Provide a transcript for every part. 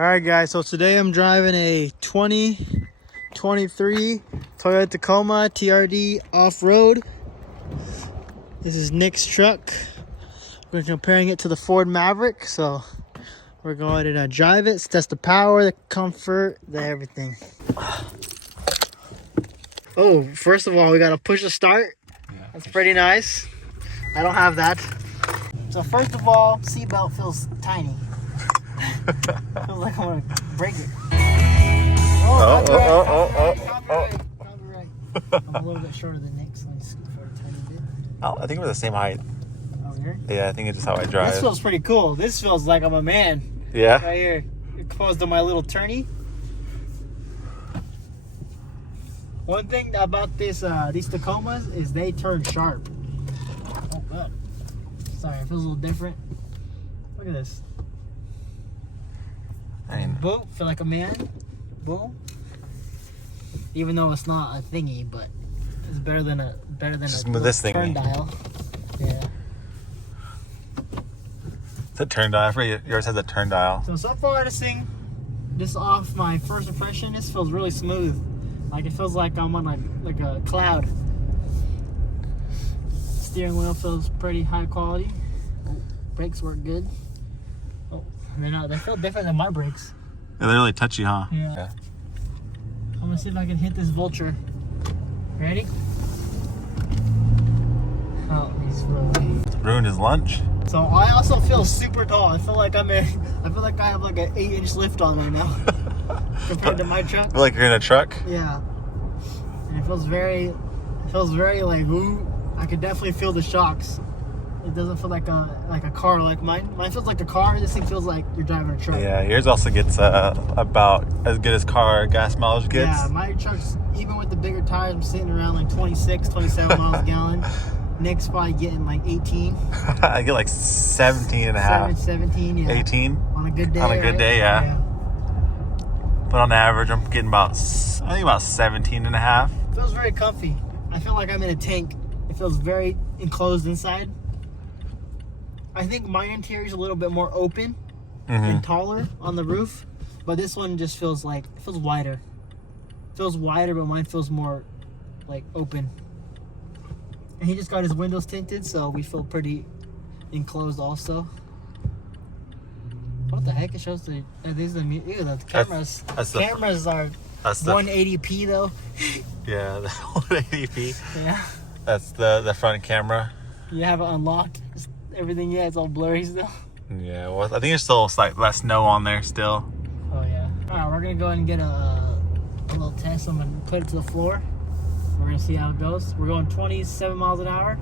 Alright guys, so today I'm driving a 2023 Toyota Tacoma TRD off-road. This is Nick's truck. We're comparing it to the Ford Maverick, so we're going to drive it, test the power, the comfort, the everything. Oh, first of all, we gotta push the start. That's pretty nice. I don't have that. So first of all, seatbelt feels tiny. Feels like I'm gonna break it. Copyright. I'm a little bit shorter than Nick, so I scoot for a tiny bit. Oh, I think we're the same height. Oh, here? Yeah, I think it's just how I drive. This feels pretty cool. This feels like I'm a man. Yeah? Right here. Opposed to my little turny. One thing about these Tacomas is they turn sharp. Oh, God. Sorry, it feels a little different. Look at this. Boom, feel like a man. Boom. Even though it's not a thingy, but it's better than a this thingy. turn dial. Yeah. It's a turn dial. I forget yours has a turn dial. So far this thing, just off my first impression, this feels really smooth. Like it feels like I'm on like a cloud. Steering wheel feels pretty high quality. Oh, brakes work good. Oh, they feel different than my brakes. Yeah, they're really touchy, huh? Yeah. I'm gonna see if I can hit this vulture. Ready? Oh, he's really ruined his lunch. So I also feel super tall. I feel like I have like an 8-inch lift on right now compared to my truck. Feel like you're in a truck? Yeah. And it feels very like ooh. I could definitely feel the shocks. It doesn't feel like a car like mine. Mine feels like a car. This thing feels like you're driving a truck. Yeah, yours also gets about as good as car gas mileage gets. Yeah, my truck's, even with the bigger tires, I'm sitting around like 26, 27 miles a gallon. Nick's probably getting like 18. I get like 17 and a half. 17, yeah. 18? On a good day. On a good day, yeah. But on average, I'm getting about 17 and a half. It feels very comfy. I feel like I'm in a tank. It feels very enclosed inside. I think my interior is a little bit more open and taller on the roof, but this one just feels wider. It feels wider, but mine feels more like open. And he just got his windows tinted, so we feel pretty enclosed also. What the heck? It shows the cameras. The cameras are 180p though. Yeah, the 180p. Yeah. That's the front camera. You have it unlocked. Everything, yeah, it's all blurry still. Yeah, well, I think there's still like less snow on there still. Oh yeah. All right, we're gonna go ahead and get a little test. I'm gonna put it to the floor. We're gonna see how it goes. We're going 27 miles an hour.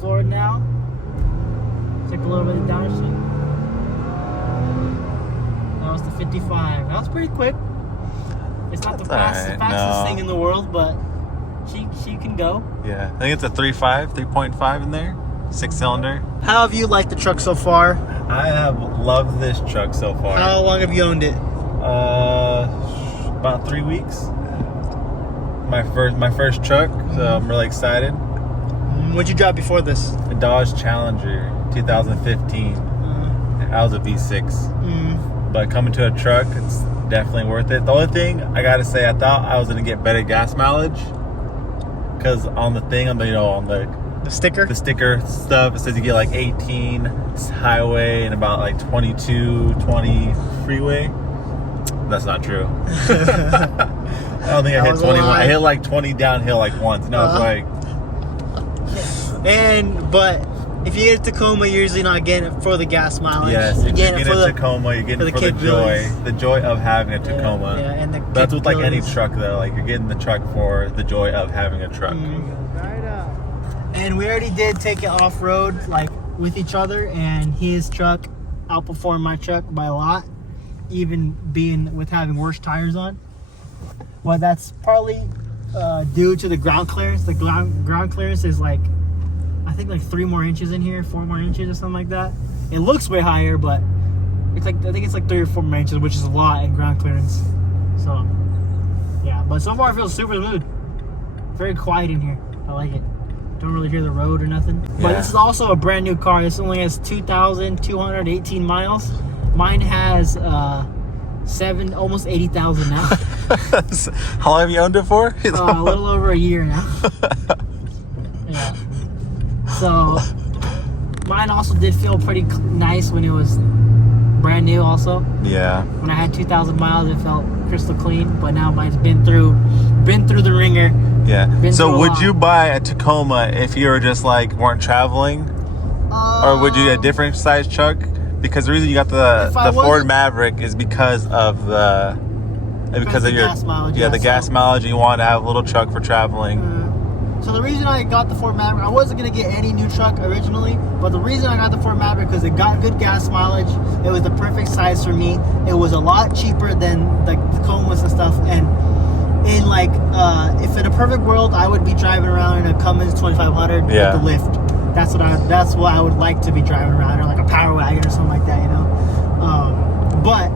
Forward now. Check a little bit of downshift. That was the 55. That was pretty quick. It's not the fastest thing in the world, but she can go. Yeah, I think it's a 3.5 in there. 6-cylinder. How have you liked the truck so far? I have loved this truck so far. How long have you owned it? About 3 weeks. My first truck, so I'm really excited. What'd you drive before this? A Dodge Challenger, 2015. I was a V6. But coming to a truck, it's definitely worth it. The only thing I gotta say, I thought I was gonna get better gas mileage, because on the sticker stuff, it says you get like 18 highway and about like 22, 20 freeway. That's not true. I don't think I hit 21. I hit like 20 downhill like once. And I was like... But if you get a Tacoma, you're usually not getting it for the gas mileage. Yes, if you're getting a Tacoma, you're getting it for the joy of having a Tacoma. Yeah, and that's with like any truck though. Like you're getting the truck for the joy of having a truck. And we already did take it off-road, like, with each other, and his truck outperformed my truck by a lot, even being with having worse tires on. Well, that's partly due to the ground clearance. The ground clearance is like, I think like 3 more inches in here, 4 more inches or something like that. It looks way higher, but it's like, I think it's like 3 or 4 more inches, which is a lot in ground clearance. So, yeah, but so far it feels super smooth. Very quiet in here. I like it. Don't really hear the road or nothing. Yeah. But this is also a brand new car. This only has 2,218 miles. Mine has almost 80,000 now. How long have you owned it for? A little over a year now. Yeah. So mine also did feel pretty nice when it was brand new also. Yeah. When I had 2,000 miles, it felt crystal clean. But now mine's been through the ringer. Yeah. So would you buy a Tacoma if you were just like weren't traveling? Or would you get a different size truck? Because the reason you got the Ford Maverick is because of your gas mileage. Yeah, the gas mileage. You want to have a little truck for traveling. So the reason I got the Ford Maverick, I wasn't going to get any new truck originally, but the reason I got the Ford Maverick because it got good gas mileage. It was the perfect size for me. It was a lot cheaper than the Tacomas and stuff. And in like, if in a perfect world, I would be driving around in a Cummins 2500 with the lift. That's what I would like to be driving around, or like a Power Wagon or something like that, you know. But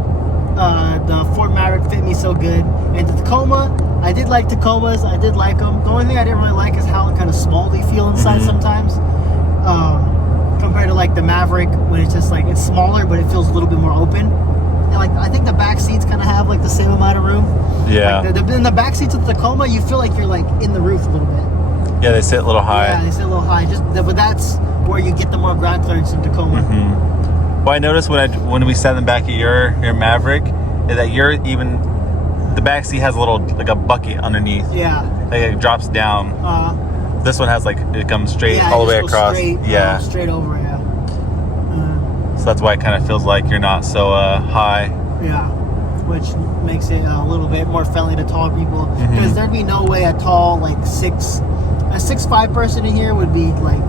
the Ford Maverick fit me so good, and the Tacoma, I did like Tacomas. I did like them. The only thing I didn't really like is how kind of small they feel inside sometimes, compared to like the Maverick when it's just like it's smaller, but it feels a little bit more open. And like I think the back seats kind of have like the same amount of room. Yeah. Like in the back seats of the Tacoma, you feel like you're like in the roof a little bit. Yeah, they sit a little high. Yeah, they sit a little high. But that's where you get the more ground clearance in Tacoma. Well, I noticed when we sat in the back of your Maverick, is that the back seat has a little like a bucket underneath. Yeah. Like it drops down. This one has like it comes straight all the way across. Straight, straight over. Yeah. So that's why it kind of feels like you're not so high. Yeah. Which makes it a little bit more friendly to tall people. Because there'd be no way a tall like 6'5" person in here would be like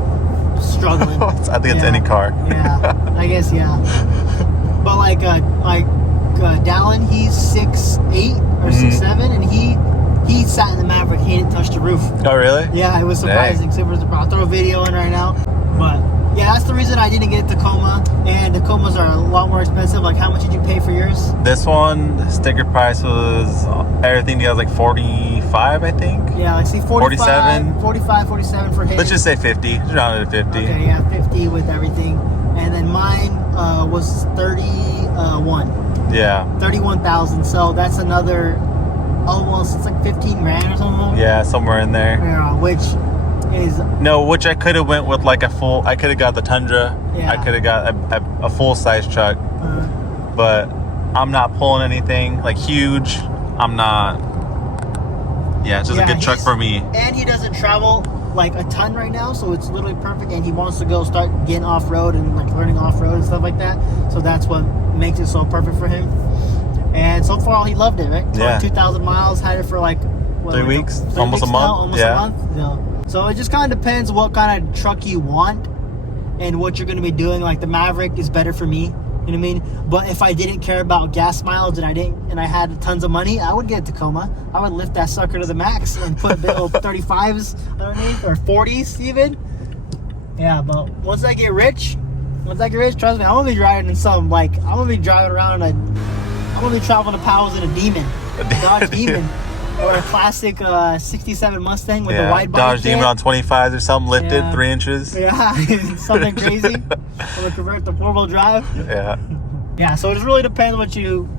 struggling. I think it's any car. Yeah, I guess But like Dallin, he's 6'8" or 6'7", and he sat in the Maverick. He didn't touch the roof. Oh really? Yeah, it was surprising. I'll throw a video in right now. But yeah, that's the reason I didn't get Tacoma. And Tacomas are a lot more expensive. Like, how much did you pay for yours? This one, the sticker price was everything together like 45, I think. Yeah, like see 47 for his. Let's just say 50. Just round it to 50. Okay, yeah, 50 with everything. And then mine was 31. Yeah. 31,000. So that's another almost, it's like 15 grand or something. Yeah, somewhere in there. Yeah, which I could have went with like I could have got the Tundra. Yeah. I could have got a full size truck. But I'm not pulling anything like huge. I'm not. Yeah, it's just a good truck for me. And he doesn't travel like a ton right now, so it's literally perfect. And he wants to go start getting off road and like learning off road and stuff like that. So that's what makes it so perfect for him. And so far, he loved it, right? Yeah. 2,000 miles, had it for like 3 weeks, almost a month. Now, almost a month. So it just kind of depends what kind of truck you want and what you're going to be doing. Like the Maverick is better for me, you know what I mean? But if I didn't care about gas mileage and I had tons of money, I would get a Tacoma. I would lift that sucker to the max and put little 35s underneath or 40s even. Yeah, but once I get rich, trust me, I'm gonna be driving in I'm gonna be driving around I'm gonna be traveling to Powell's in a Demon, a Dodge Demon. Or a classic 67 Mustang with a wide body Dodge Demon on 25s or something, lifted 3 inches. Yeah, something crazy. I'm gonna convert to 4-wheel drive. Yeah. So it just really depends what you.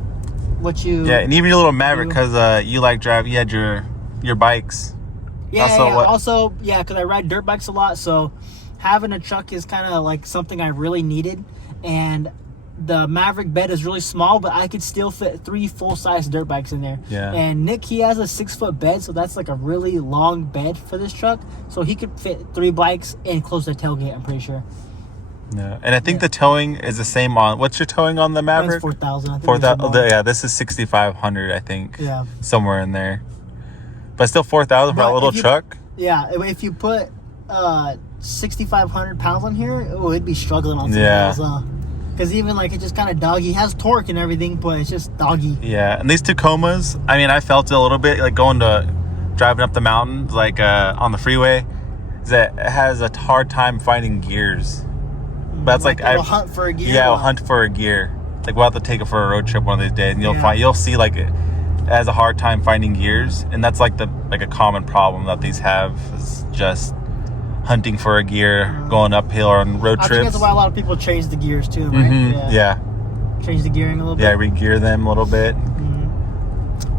Yeah, and even your little Maverick, because you like drive. You had your bikes. Also, because I ride dirt bikes a lot, so having a truck is kind of like something I really needed, and the Maverick bed is really small, but I could still fit 3 full-size dirt bikes in there. Yeah. And Nick, he has a 6-foot bed, so that's like a really long bed for this truck. So he could fit 3 bikes and close the tailgate, I'm pretty sure. Yeah. And I think the towing is the same on... What's your towing on the Maverick? 4,000. 4,000. Yeah, this is 6,500, I think. Yeah. Somewhere in there. But still 4,000 for a little truck? Yeah. If you put 6,500 pounds on here, it'd be struggling on some miles. Because even like it's just kind of doggy. It has torque and everything, but it's just doggy. Yeah, and these Tacomas, I mean, I felt it a little bit like driving up the mountains, like on the freeway, is that it has a hard time finding gears. But that's like it'll hunt for a gear. Yeah, it'll hunt for a gear. Like we'll have to take it for a road trip one of these days, and you'll see like it has a hard time finding gears, and that's like a common problem that these have is just hunting for a gear, going uphill or on road trips. I think that's why a lot of people change the gears too, right? Yeah. change the gearing a little bit. Yeah, re-gear them a little bit.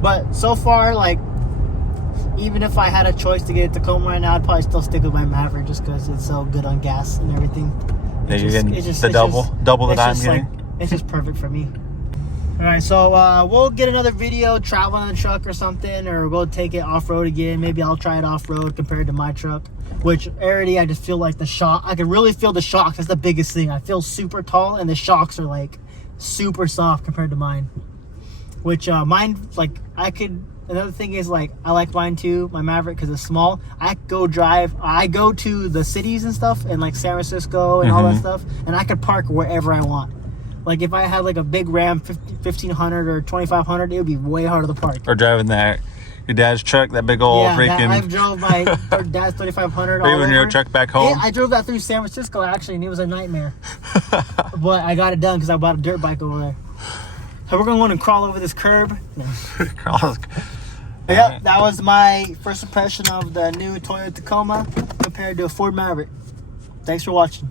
But so far, like, even if I had a choice to get a Tacoma right now, I'd probably still stick with my Maverick just because it's so good on gas and everything. Yeah, you're getting the double that I'm getting. Like, it's just perfect for me. All right, so we'll get another video traveling in the truck or something, or we'll take it off-road again. Maybe I'll try it off-road compared to my truck, which already I just feel like the shock. I can really feel the shocks. That's the biggest thing. I feel super tall, and the shocks are like super soft compared to mine. Which mine, like, another thing is, like, I like mine too, my Maverick, because it's small. I go to the cities and stuff, and like San Francisco and all that stuff, and I could park wherever I want. Like, if I had like a big Ram 1500 or 2500, it would be way harder to park. Or driving your dad's truck, that big old freaking... I've drove my dad's 3500 or even your truck back home. Yeah, I drove that through San Francisco, actually, and it was a nightmare. But I got it done because I bought a dirt bike over there. So we're going to crawl over this curb. Yep, that was my first impression of the new Toyota Tacoma compared to a Ford Maverick. Thanks for watching.